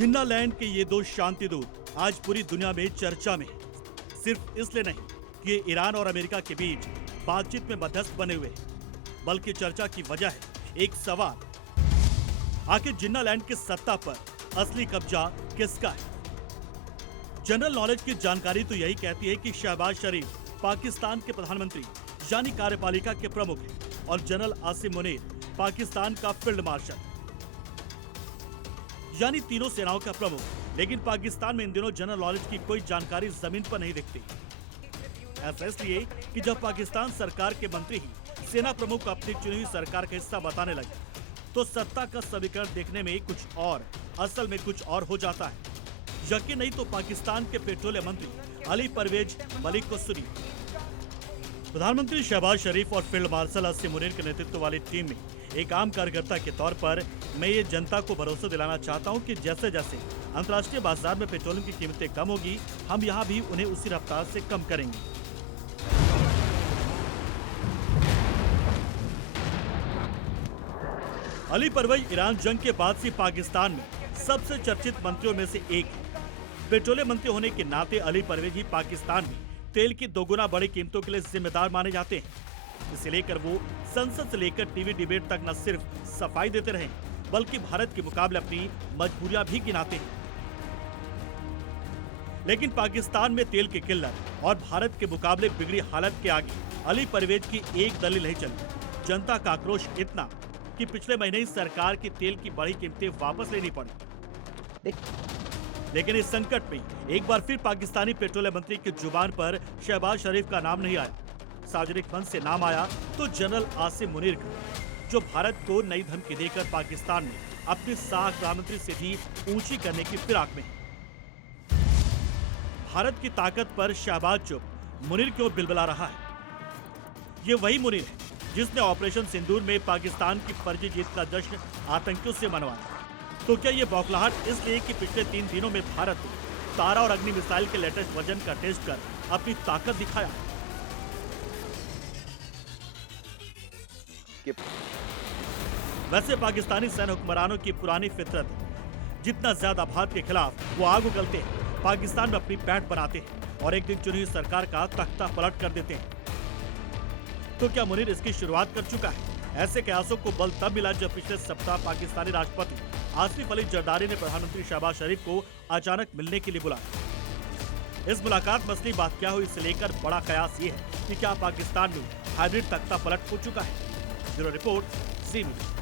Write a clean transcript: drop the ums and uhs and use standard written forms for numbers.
जिन्ना land के ये दो शांति दूत आज पूरी दुनिया में चर्चा में हैं। सिर्फ इसलिए नहीं कि ये ईरान और अमेरिका के बीच बातचीत में मध्यस्थ बने हुए हैं, बल्कि चर्चा की वजह है एक सवाल, आखिर जिन्ना लैंड की सत्ता पर असली कब्जा किसका है। जनरल नॉलेज की जानकारी तो यही कहती है कि शहबाज शरीफ पाकिस्तान के प्रधानमंत्री यानी कार्यपालिका के प्रमुख हैं और जनरल आसिम मुनीर पाकिस्तान का फील्ड मार्शल यानी तीनों सेनाओं का प्रमुख। लेकिन पाकिस्तान में इन दिनों जनरल नॉलेज की कोई जानकारी जमीन पर नहीं दिखती। ऐसा इसलिए कि जब पाकिस्तान सरकार के मंत्री ही सेना प्रमुख को अपनी चुनी हुई सरकार का हिस्सा बताने लगे तो सत्ता का समीकरण देखने में कुछ और, असल में कुछ और हो जाता है। यकीन नहीं तो पाकिस्तान के पेट्रोलियम मंत्री अली परवेज मलिक को सुनिए। प्रधानमंत्री शहबाज शरीफ और फील्ड मार्शल आसिम मुनीर के नेतृत्व वाली टीम में एक आम कार्यकर्ता के तौर पर मैं ये जनता को भरोसा दिलाना चाहता हूं कि जैसे जैसे अंतर्राष्ट्रीय बाजार में पेट्रोलियम की कीमतें कम होगी, हम यहां भी उन्हें उसी रफ्तार से कम करेंगे। अली परवेज ईरान जंग के बाद से पाकिस्तान में सबसे चर्चित मंत्रियों में से एक है। पेट्रोलियम मंत्री होने के नाते अली परवेज ही पाकिस्तान में तेल की दोगुना बड़ी कीमतों के लिए जिम्मेदार माने जाते हैं। इसे लेकर वो संसद से लेकर टीवी डिबेट तक न सिर्फ सफाई देते रहे बल्कि भारत के मुकाबले अपनी मजबूरियां भी गिनाते हैं। लेकिन पाकिस्तान में तेल की किल्लत और भारत के मुकाबले बिगड़ी हालत के आगे अली परवेज की एक दलील नहीं चली। जनता का आक्रोश इतना कि पिछले महीने ही सरकार की तेल की बड़ी कीमतें वापस लेनी पड़ी। लेकिन इस संकट में एक बार फिर पाकिस्तानी पेट्रोलियम मंत्री की जुबान पर शहबाज शरीफ का नाम नहीं आया। सार्वजनिक मंच से नाम आया तो जनरल आसिम मुनीर का, जो भारत को नई धमकी देकर पाकिस्तान में अपनी साख प्रधानमंत्री से भी ऊंची करने की फिराक में है। भारत की ताकत पर शहबाज चुप, मुनीर क्यों बिलबिला रहा है? ये वही मुनीर है जिसने ऑपरेशन सिंदूर में पाकिस्तान की फर्जी जीत का जश्न आतंकियों से मनवाया। तो क्या ये बौखलाहट इसलिए कि पिछले 3 दिनों में भारत ने तारा और अग्नि मिसाइल के लेटेस्ट वर्जन का टेस्ट कर अपनी ताकत दिखाया? वैसे पाकिस्तानी सैन्य हुक्मरानों की पुरानी फितरत है, जितना ज्यादा भारत के खिलाफ वो आग उगलते हैं, पाकिस्तान में अपनी पैठ बनाते हैं और एक दिन चुनी हुई सरकार का तख्ता पलट कर देते हैं। तो क्या मुनीर इसकी शुरुआत कर चुका है? ऐसे कयासों को बल तब मिला जब पिछले सप्ताह पाकिस्तानी राष्ट्रपति आसिफ अली जरदारी ने प्रधानमंत्री शहबाज शरीफ को अचानक मिलने के लिए बुलाया। इस मुलाकात में असली बात क्या हुई, इसे लेकर बड़ा कयास ये है कि क्या पाकिस्तान में हाइब्रिड तख्ता पलट हो चुका है। ब्यूरो रिपोर्ट, ज़ी न्यूज़।